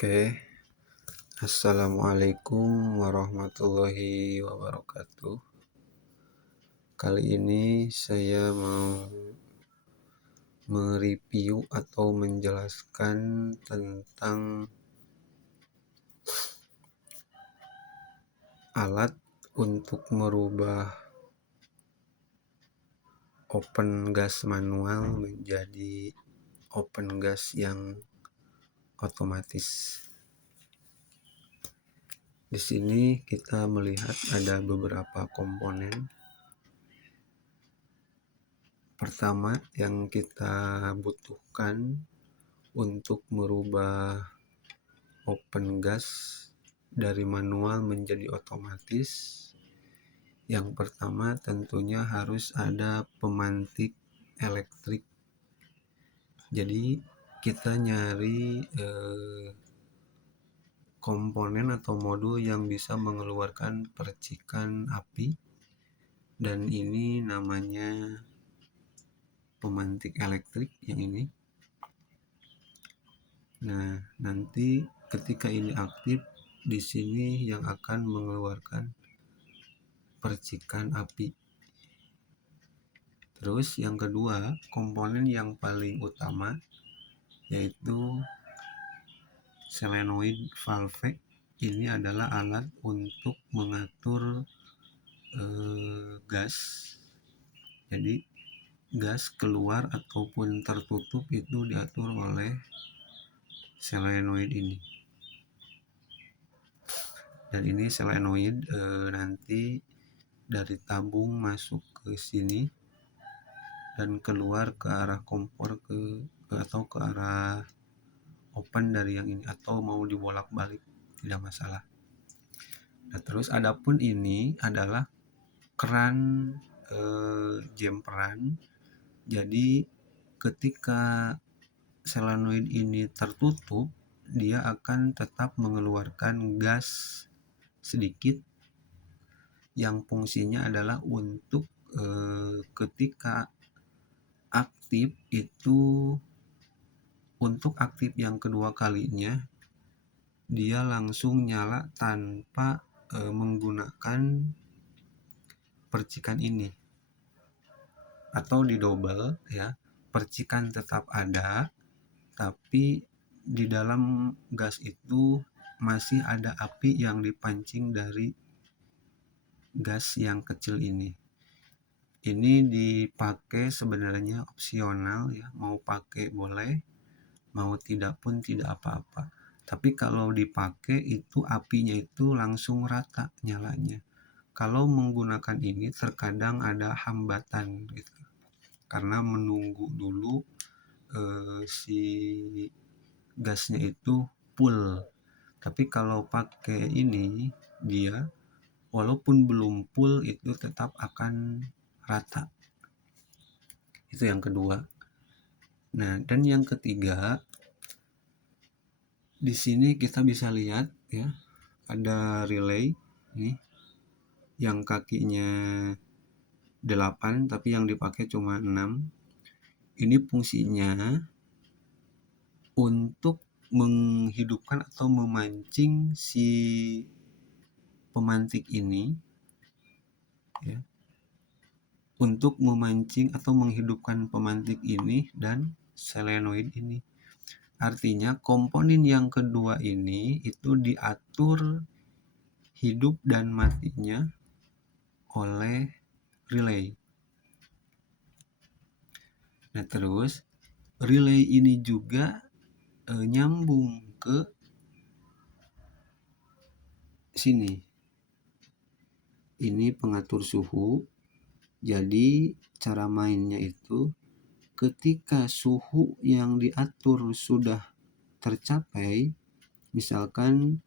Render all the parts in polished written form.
Oke, Assalamualaikum warahmatullahi wabarakatuh. Kali ini saya mau mereview atau menjelaskan tentang alat untuk merubah open gas manual menjadi open gas yang otomatis. Di sini kita melihat ada beberapa komponen. Pertama yang kita butuhkan untuk merubah open gas dari manual menjadi otomatis, yang pertama tentunya harus ada pemantik elektrik. Jadi kita nyari komponen atau modul yang bisa mengeluarkan percikan api, dan ini namanya pemantik elektrik yang ini. Nah, nanti ketika ini aktif, di sini yang akan mengeluarkan percikan api. Terus yang kedua, komponen yang paling utama yaitu solenoid valve. Ini adalah alat untuk mengatur gas. Jadi gas keluar ataupun tertutup itu diatur oleh solenoid ini. Dan ini solenoid nanti dari tabung masuk ke sini dan keluar ke arah kompor atau ke arah open dari yang ini, atau mau dibolak-balik tidak masalah. Nah, terus adapun ini adalah keran jemperan. Jadi ketika solenoid ini tertutup, dia akan tetap mengeluarkan gas sedikit yang fungsinya adalah untuk ketika aktif itu, untuk aktif yang kedua kalinya dia langsung nyala tanpa menggunakan percikan ini, atau di double ya, percikan tetap ada tapi di dalam gas itu masih ada api yang dipancing dari gas yang kecil ini. Ini dipakai sebenarnya opsional ya, mau pakai boleh, mau tidak pun tidak apa-apa. Tapi kalau dipakai itu apinya itu langsung rata nyalanya. Kalau menggunakan ini terkadang ada hambatan gitu, karena menunggu dulu si gasnya itu full. Tapi kalau pakai ini, dia walaupun belum full itu tetap akan rata. Itu yang kedua. Nah, dan yang ketiga, di sini kita bisa lihat ya, ada relay ini yang kakinya 8 tapi yang dipakai cuma 6. Ini fungsinya untuk menghidupkan atau memancing si pemantik ini ya, untuk memancing atau menghidupkan pemantik ini dan solenoid ini. Artinya komponen yang kedua ini itu diatur hidup dan matinya oleh relay. Nah, terus relay ini juga nyambung ke sini. Ini pengatur suhu. Jadi cara mainnya itu ketika suhu yang diatur sudah tercapai, misalkan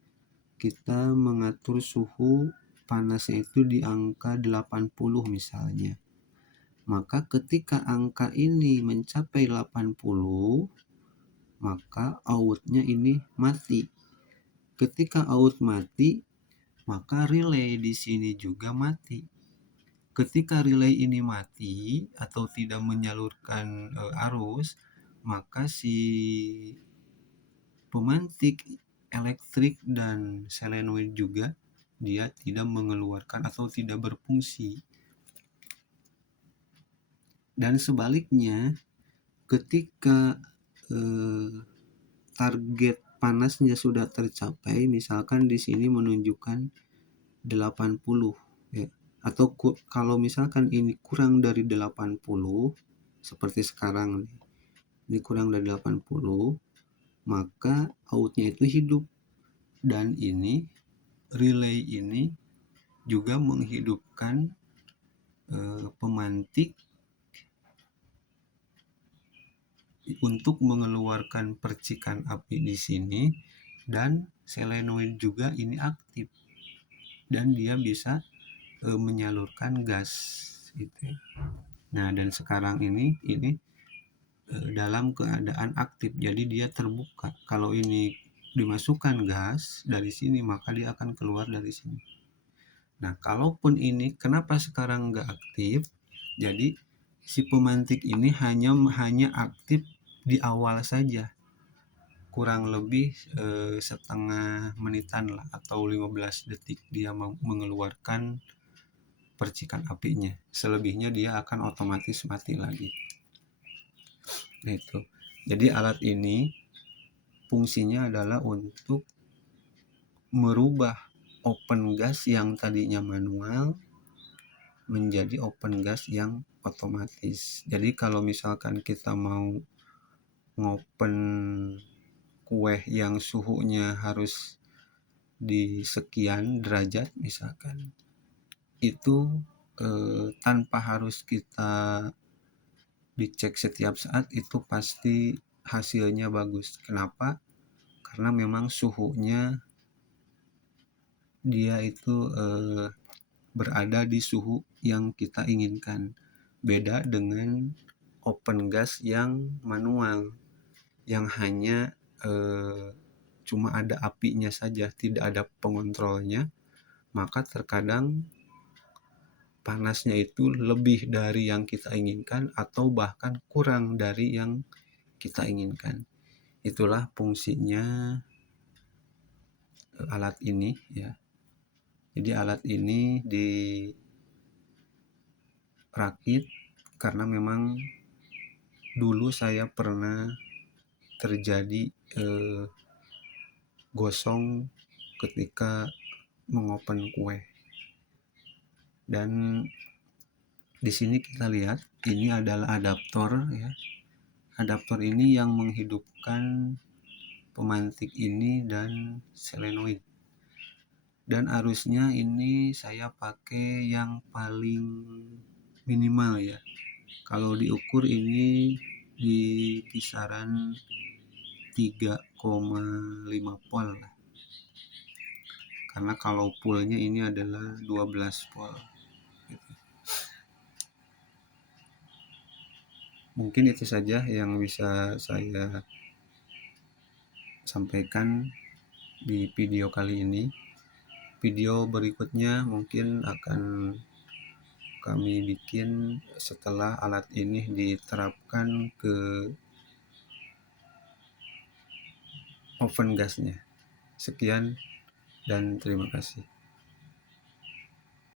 kita mengatur suhu panasnya itu di angka 80 misalnya, maka ketika angka ini mencapai 80, maka outnya ini mati. Ketika out mati, maka relay di sini juga mati. Ketika relay ini mati atau tidak menyalurkan arus, maka si pemantik elektrik dan solenoid juga dia tidak mengeluarkan atau tidak berfungsi. Dan sebaliknya, ketika target panasnya sudah tercapai, misalkan di sini menunjukkan 80 ya, atau kalau misalkan ini kurang dari 80 seperti sekarang ini kurang dari 80, maka outnya itu hidup, dan ini relay ini juga menghidupkan pemantik untuk mengeluarkan percikan api di sini, dan solenoid juga ini aktif dan dia bisa menyalurkan gas gitu. Nah, dan sekarang ini dalam keadaan aktif, jadi dia terbuka. Kalau ini dimasukkan gas dari sini, maka dia akan keluar dari sini. Nah, kalaupun ini kenapa sekarang nggak aktif, jadi si pemantik ini hanya aktif di awal saja, kurang lebih setengah menitan lah, atau 15 detik dia mengeluarkan percikan apinya. Selebihnya dia akan otomatis mati lagi. Nah, itu. Jadi alat ini fungsinya adalah untuk merubah open gas yang tadinya manual menjadi open gas yang otomatis. Jadi kalau misalkan kita mau ngopen kue yang suhunya harus di sekian derajat misalkan, itu tanpa harus kita dicek setiap saat, itu pasti hasilnya bagus. Kenapa? Karena memang suhunya dia itu berada di suhu yang kita inginkan. Beda dengan open gas yang manual, yang hanya cuma ada apinya saja, tidak ada pengontrolnya, maka terkadang panasnya itu lebih dari yang kita inginkan atau bahkan kurang dari yang kita inginkan. Itulah fungsinya alat ini ya. Jadi alat ini dirakit karena memang dulu saya pernah terjadi gosong ketika mengopen kue. Dan di sini kita lihat ini adalah adaptor ya. Adaptor ini yang menghidupkan pemantik ini dan solenoid. Dan arusnya ini saya pakai yang paling minimal ya. Kalau diukur ini di kisaran 3,5 volt lah. Karena kalau fullnya ini adalah 12 volt. Mungkin itu saja yang bisa saya sampaikan di video kali ini. Video berikutnya mungkin akan kami bikin setelah alat ini diterapkan ke oven gasnya. Sekian dan terima kasih.